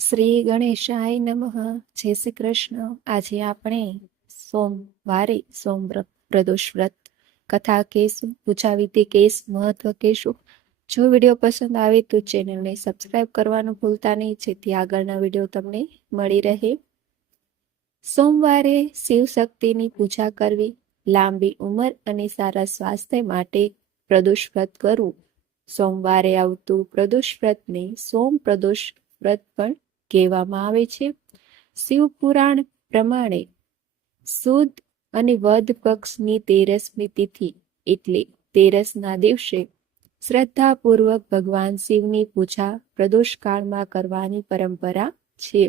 શ્રી ગણેશાય નમઃ. જય શ્રી કૃષ્ણ. આજે આપણે સોમવારે પ્રદોષ વ્રત કથા કહેશું, પૂજા વિધિ કહેશું, મહત્વ કહેશું. જો વિડીયો પસંદ આવે તો ચેનલને સબસ્ક્રાઇબ કરવાનું ભૂલતા નહીં, જેથી આગળના વિડીયો તમને મળી રહે. સોમવારે શિવ શક્તિની પૂજા કરવી, લાંબી ઉંમર અને સારા સ્વાસ્થ્ય માટે પ્રદોષ વ્રત કરવું. સોમવારે આવતું પ્રદોષ વ્રતને સોમ પ્રદોષ વ્રત પણ કહેવામાં આવે છે. શિવ પુરાણ પ્રમાણે સુદ અને વદ પક્ષની 13મી તિથિ એટલે 13ના દિવસે શ્રદ્ધાપૂર્વક ભગવાન શિવની પૂજા પ્રદોષ કાળમાં કરવાની પરંપરા છે.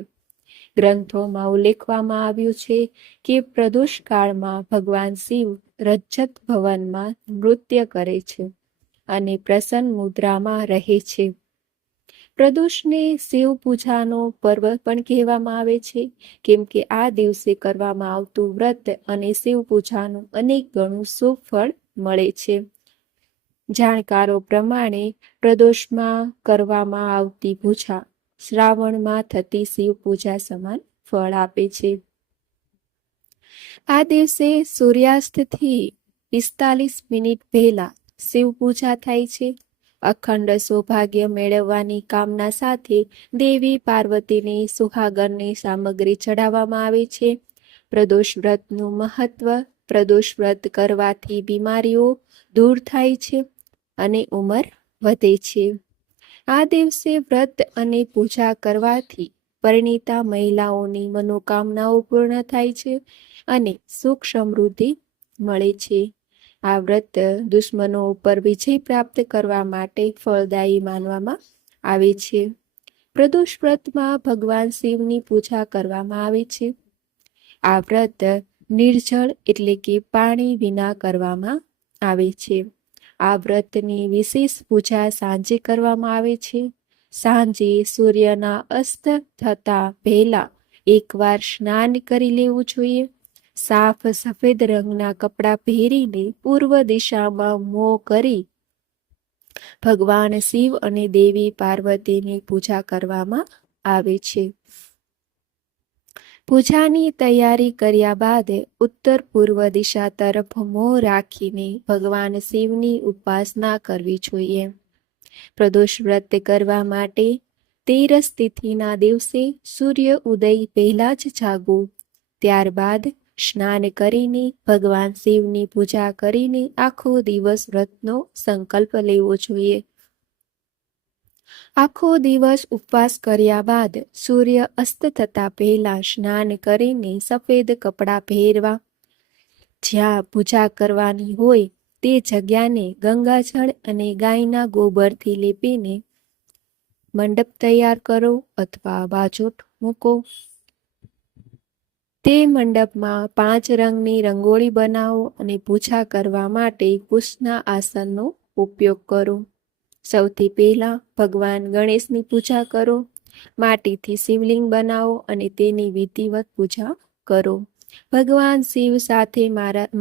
ગ્રંથોમાં ઉલ્લેખવામાં આવ્યું છે કે પ્રદોષ કાળમાં ભગવાન શિવ રજત ભવનમાં નૃત્ય કરે છે અને પ્રસન્ન મુદ્રામાં રહે છે. પ્રદોષને શિવ પૂજાનો પર્વ પણ કહેવામાં આવે છે, કેમ કે આ દિવસે કરવામાં આવતું વ્રત અને શિવ પૂજાનું અનેક ગણું શુભ ફળ મળે છે. જાણકારો પ્રમાણે પ્રદોષમાં કરવામાં આવતી પૂજા શ્રાવણમાં થતી શિવ પૂજા સમાન ફળ આપે છે. આ દિવસે સૂર્યાસ્તથી 45 મિનિટ પહેલા શિવ પૂજા થાય છે. અખંડ સૌભાગ્ય મેળવવાની કામના સાથે દેવી પાર્વતીની સુહાગરની સામગ્રી ચડાવવામાં આવે છે. પ્રદોષ વ્રતનું મહત્વ: પ્રદોષ વ્રત કરવાથી બીમારીઓ દૂર થાય છે અને ઉંમર વધે છે. આ દિવસે વ્રત અને પૂજા કરવાથી પરિણીતા મહિલાઓની મનોકામનાઓ પૂર્ણ થાય છે અને સુખ સમૃદ્ધિ મળે છે. આ વ્રત દુશ્મનો ઉપર વિજય પ્રાપ્ત કરવા માટે ફળદાયી માનવામાં આવે છે. પ્રદોષ વ્રતમાં ભગવાન શિવની પૂજા કરવામાં આવે છે. આ વ્રત નિર્જળ એટલે કે પાણી વિના કરવામાં આવે છે. આ વ્રતની વિશેષ પૂજા સાંજે કરવામાં આવે છે. સાંજે સૂર્યના અસ્ત થતા પહેલા એકવાર સ્નાન કરી લેવું જોઈએ. સાફ સફેદ રંગના કપડાં પહેરીને પૂર્વ દિશામાં મોં કરી ભગવાન શિવ અને દેવી પાર્વતીની પૂજા કરવામાં આવે છે. પૂજાની તૈયારી કર્યા બાદ ઉત્તર પૂર્વ દિશા તરફ મોં રાખીને ભગવાન શિવની ઉપાસના કરવી જોઈએ. પ્રદોષ વ્રત કરવા માટે 13 તિથિના દિવસે સૂર્ય ઉદય પહેલા જ જાગવું. ત્યારબાદ સ્નાન કરીને ભગવાન શિવની પૂજા કરીને આખો દિવસ વ્રતનો સંકલ્પ લેવો જોઈએ. આખો દિવસ ઉપવાસ કર્યા બાદ સૂર્ય અસ્ત થતા પહેલા સ્નાન કરીને સફેદ કપડાં પહેરવા. જ્યાં પૂજા કરવાની હોય તે જગ્યાને ગંગાજળ અને ગાયના ગોબરથી લેપીને મંડપ તૈયાર કરો અથવા બાજોટ મૂકો. તે મંડપમાં 5 રંગની રંગોળી બનાવો અને પૂજા કરવા માટે કુશના આસનનો ઉપયોગ કરો. સૌથી પહેલા ભગવાન ગણેશની પૂજા કરો. માટીથી શિવલિંગ બનાવો અને તેની વિધિવત પૂજા કરો. ભગવાન શિવ સાથે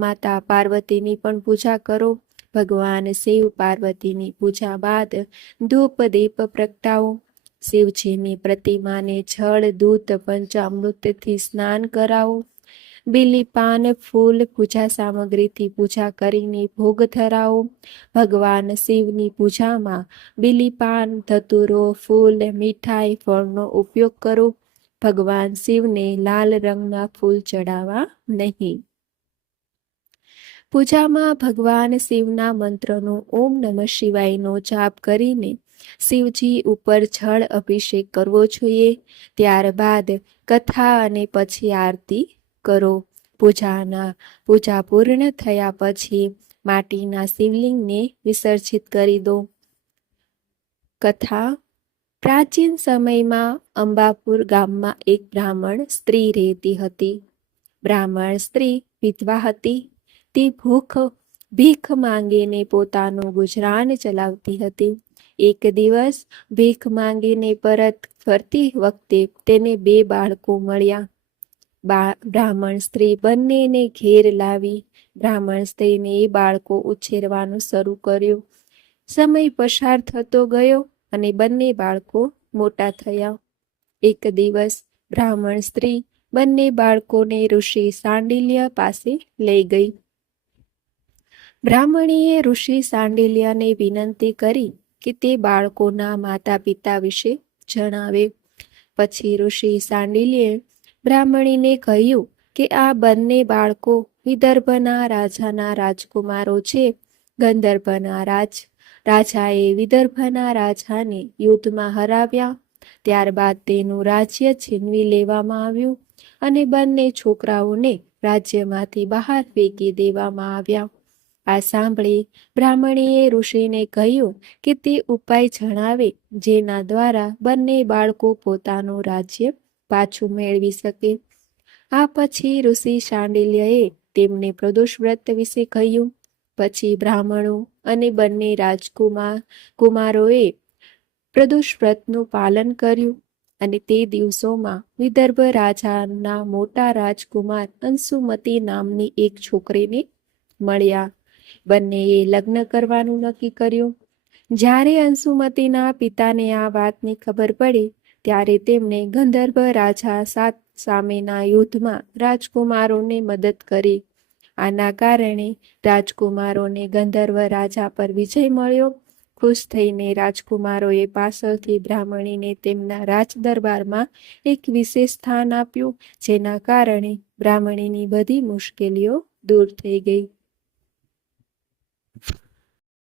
માતા પાર્વતીની પણ પૂજા કરો. ભગવાન શિવ પાર્વતીની પૂજા બાદ ધૂપ દીપ પ્રગટાવો. શિવજીની પ્રતિમાને જળ દૂધ પંચામૃતથી સ્નાન કરાવો. બીલી પાન ફૂલ પૂજા સામગ્રીથી પૂજા કરીને ભોગ ધરાવો. ભગવાન શિવની પૂજામાં બીલી પાન, ધતુરો, ફૂલ, મીઠાઈ, ફળનો ઉપયોગ કરો. ભગવાન શિવને લાલ રંગના ફૂલ ચડાવવા નહીં. પૂજામાં ભગવાન શિવના મંત્રનો ઓમ નમઃ શિવાયનો જાપ કરીને શિવજી ઉપર જળ અભિષેક કરવો જોઈએ. ત્યારબાદ કથા અને પછી આરતી કરો. પૂજા પૂર્ણ થયા પછી માટીના શિવલિંગને વિસર્જિત કરી દો. કથા: પ્રાચીન સમયમાં અંબાપુર ગામમાં એક બ્રાહ્મણ સ્ત્રી રહેતી હતી. બ્રાહ્મણ સ્ત્રી વિધવા હતી. તે ભીખ માંગીને પોતાનું ગુજરાન ચલાવતી હતી. એક દિવસ ભીખ માંગીને પરત ફરતી વખતે તેને 2 બાળકો મળ્યા. બ્રાહ્મણ સ્ત્રી બંનેને ઘેર લાવી. બ્રાહ્મણ સ્ત્રીને એ બાળકો ઉછેરવાનું શરૂ કર્યું. સમય પસાર થતો ગયો અને બંને બાળકો મોટા થયા. એક દિવસ બ્રાહ્મણ સ્ત્રી બંને બાળકોને ઋષિ સાંડિલ્ય પાસે લઈ ગઈ. બ્રાહ્મણીએ ઋષિ સાંડિલ્યને વિનંતી કરી કે તે બાળકોના માતા પિતા વિશે જણાવે. પછી ઋષિ સાંડિલ્યે બ્રાહ્મણીને કહ્યું કે આ બંને બાળકો વિદર્ભના રાજાના રાજકુમારો છે. ગંધર્ભના રાજાએ વિદર્ભના રાજાને યુદ્ધમાં હરાવ્યા. ત્યારબાદ તેનું રાજ્ય છીનવી લેવામાં આવ્યું અને બંને છોકરાઓને રાજ્યમાંથી બહાર ફેંકી દેવામાં આવ્યા. આ સાંભળી બ્રાહ્મણીએ ઋષિને કહ્યું કે તે ઉપાય જણાવે જેના દ્વારા બંને બાળકો પોતાનું રાજ્ય પાછું મેળવી શકે. આ પછી ઋષિ શાંડિલ્યએ તેમને પ્રદોષ વ્રત વિશે કહ્યું. પછી બ્રાહ્મણો અને બંને કુમારોએ પ્રદોષ વ્રતનું પાલન કર્યું અને તે દિવસોમાં વિદર્ભ રાજાના મોટા રાજકુમાર અંશુમતી નામની એક છોકરીને મળ્યા. બંનેએ લગ્ન કરવાનું નક્કી કર્યું. જ્યારે અંશુમતીના પિતાને આ વાતની ખબર પડી ત્યારે તેમણે ગંધર્ભ રાજા સામેના યુદ્ધમાં રાજકુમારોને મદદ કરી. આના કારણે રાજકુમારોને ગંધર્વ રાજા પર વિજય મળ્યો. ખુશ થઈને રાજકુમારોએ પાછળથી બ્રાહ્મણીને તેમના રાજ દરબારમાં એક વિશેષ સ્થાન આપ્યું, જેના કારણે બ્રાહ્મણીની બધી મુશ્કેલીઓ દૂર થઈ ગઈ.